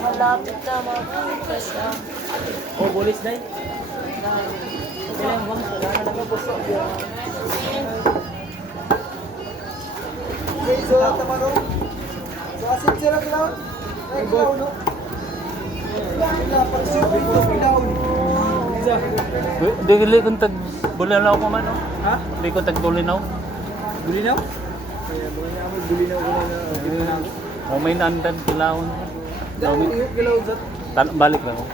Malapit na mabukas na. Oh, bulis na yun. So, tamano. So, asin sila kilaw. Ay, kilaw, no? Dili kung tag bulinaw ko man, no? Ha? Di kung tag bulinaw. Bulinaw? Kaya mga niya ako bulinaw ko na O may nandan kilawon. Dami yung kilaw sa... Balik lang ako.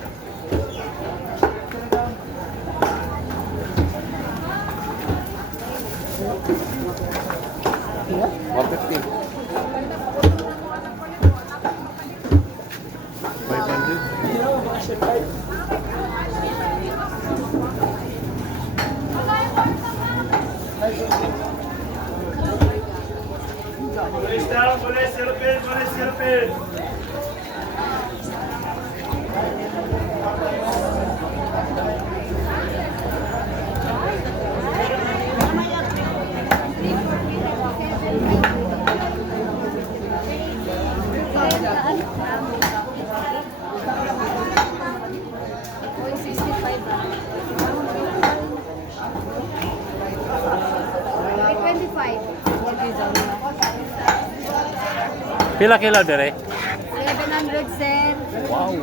Pila kilo dire? 1100 sir. Wow.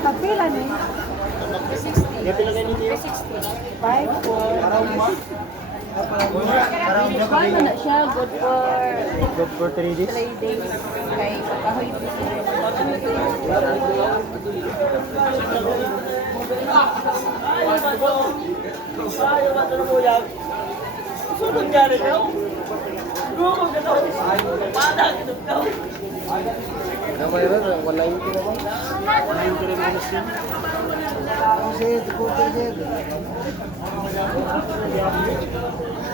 Kapila na yun? 360. Kaya pila kayo niyo? 360. 5, 4. Parang Ano na siya? Good for good for 3 days. 3 days. Kay kahoy po sir. Wala yung naman. Kasi, tukutin siya.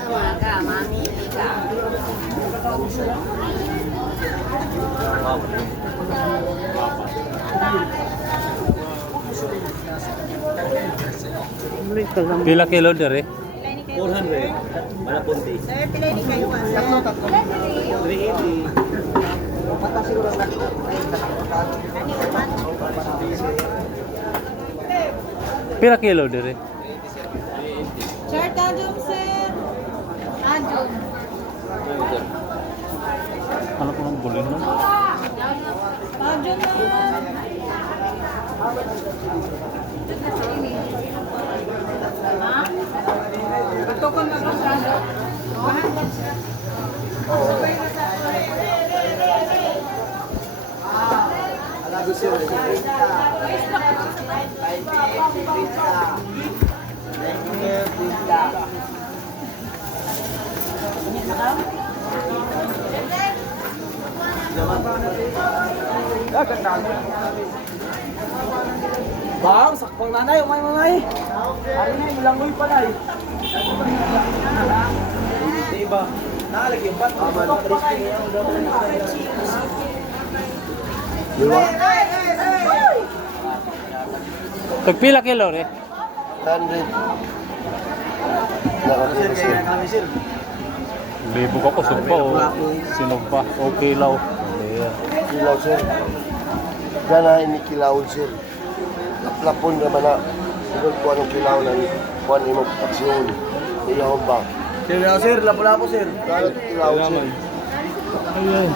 Maga, mami, ika. Pila kilo dire? 400. Wala punti. Sir, pilay ni kayo. Tatlo. 380. Mata siguro na. Pila kilo dire? Sir, tajum sir. Tajum. Ano ko ng bulinaw? Tajum na. Ha? Pagtukon na po sa ano? Alago siya. Bang, sakpang nanay, umay. Ari na, ilangoy pa na eh. Di ba? Nakalagyan ba? Tutok pa kayo. Tagpila kilo re? 100. Sir, kaya kami sir. Libo ka ko sugpa o sinugpa. Okay law. Yeah. Kilaw, sir. Gana ini kilaw, sir. Lapon naman na. Siguro ko anong kilaw na kuhan imong aksyon. Iyaw ba? Sir, lapo-lapo sir. Gana kilaw, sir. Ayun.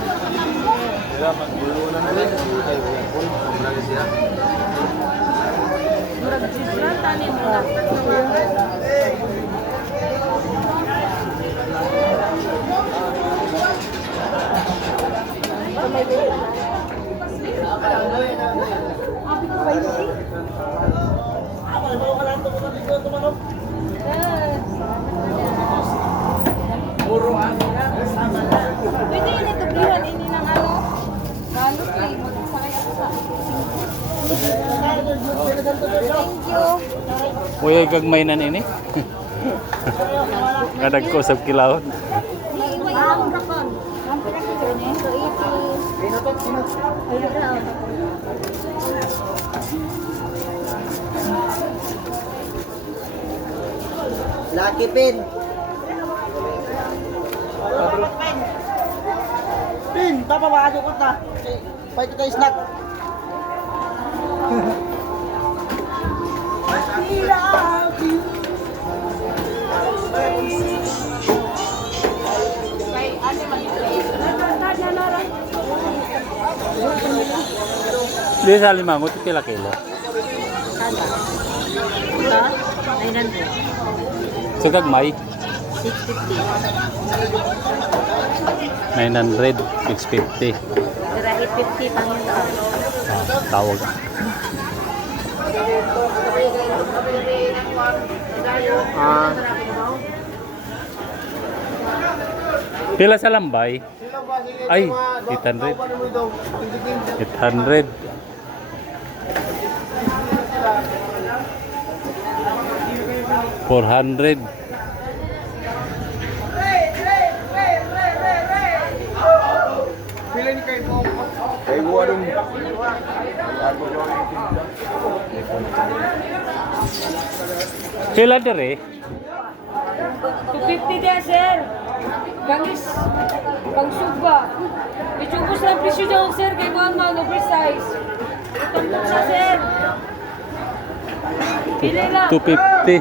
Murag jisra tanin mo na. Pwede yun itublihan ini ng ano? Balot eh. Magsakay ako sa... Thank you. Uy, gagmay na nini. Kadag ko sa kilawon. Iiway lang kapag. Ang pinakita niya. So, 80. Ayun na. Lucky Pin. Pin, papawaan ko ta. Pwede kita snack. Di sa limangot, pila kilo. Ha? 900. Sa gagmay, 650. 900, 650. Tira 850 pang yung tao. Tawag. Pila sa lambay? Ay, 800. 800. $400. Kay buwan dong. Pila dire? 250 dia, sir. Gangis. Pangsuba. Ichubos lang presyo dyan, sir. Kay kuhan na, oversize. Itong sa, sir. Pili lang. 250.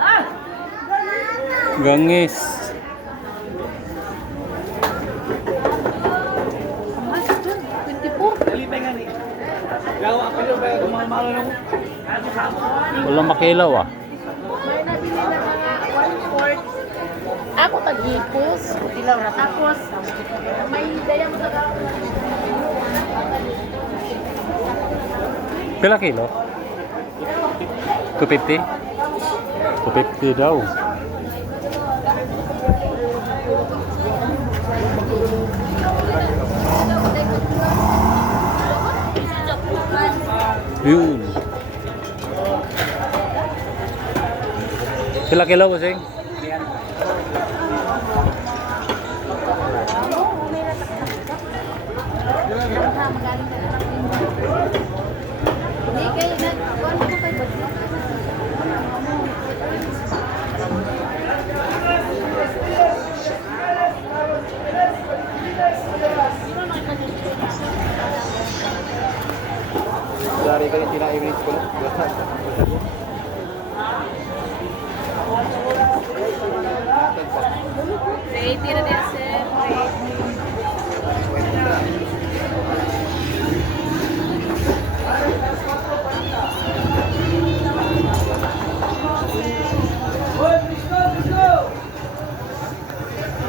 Ah! Gangis. Mas, sir. 24. Walang makilaw ah. Ako tag-ipos. Ilaw na tapos. May daya mo taga. Pila kilo? 250? 250 daw. Yun. Pila kilo bossing? Hindi kayo nag-kuhan ko kay Bagyo. Dari kayo tinaimit ko lang. Ready na din, sir.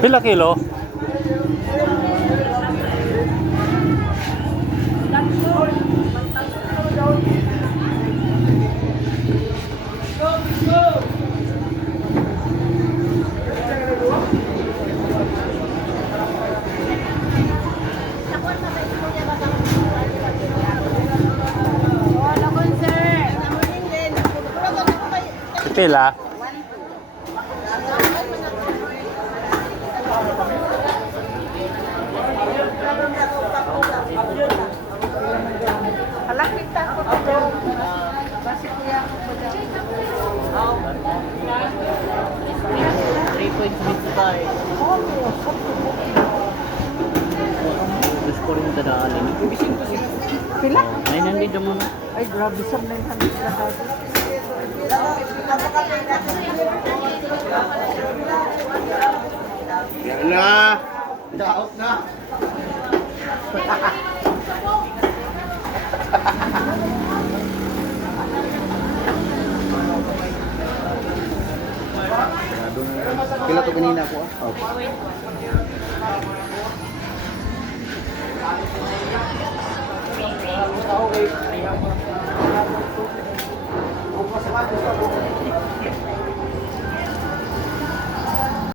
Pila kilo? Pila? Halakit ta ko to. Basi kuya ko po dyan. 3.25. Gusto ko rin tadaanin. Pila? 900 naman. Ay, grabe sa 900 na kasi. Yan na. Daot na. Kila to kanina ko. Okay.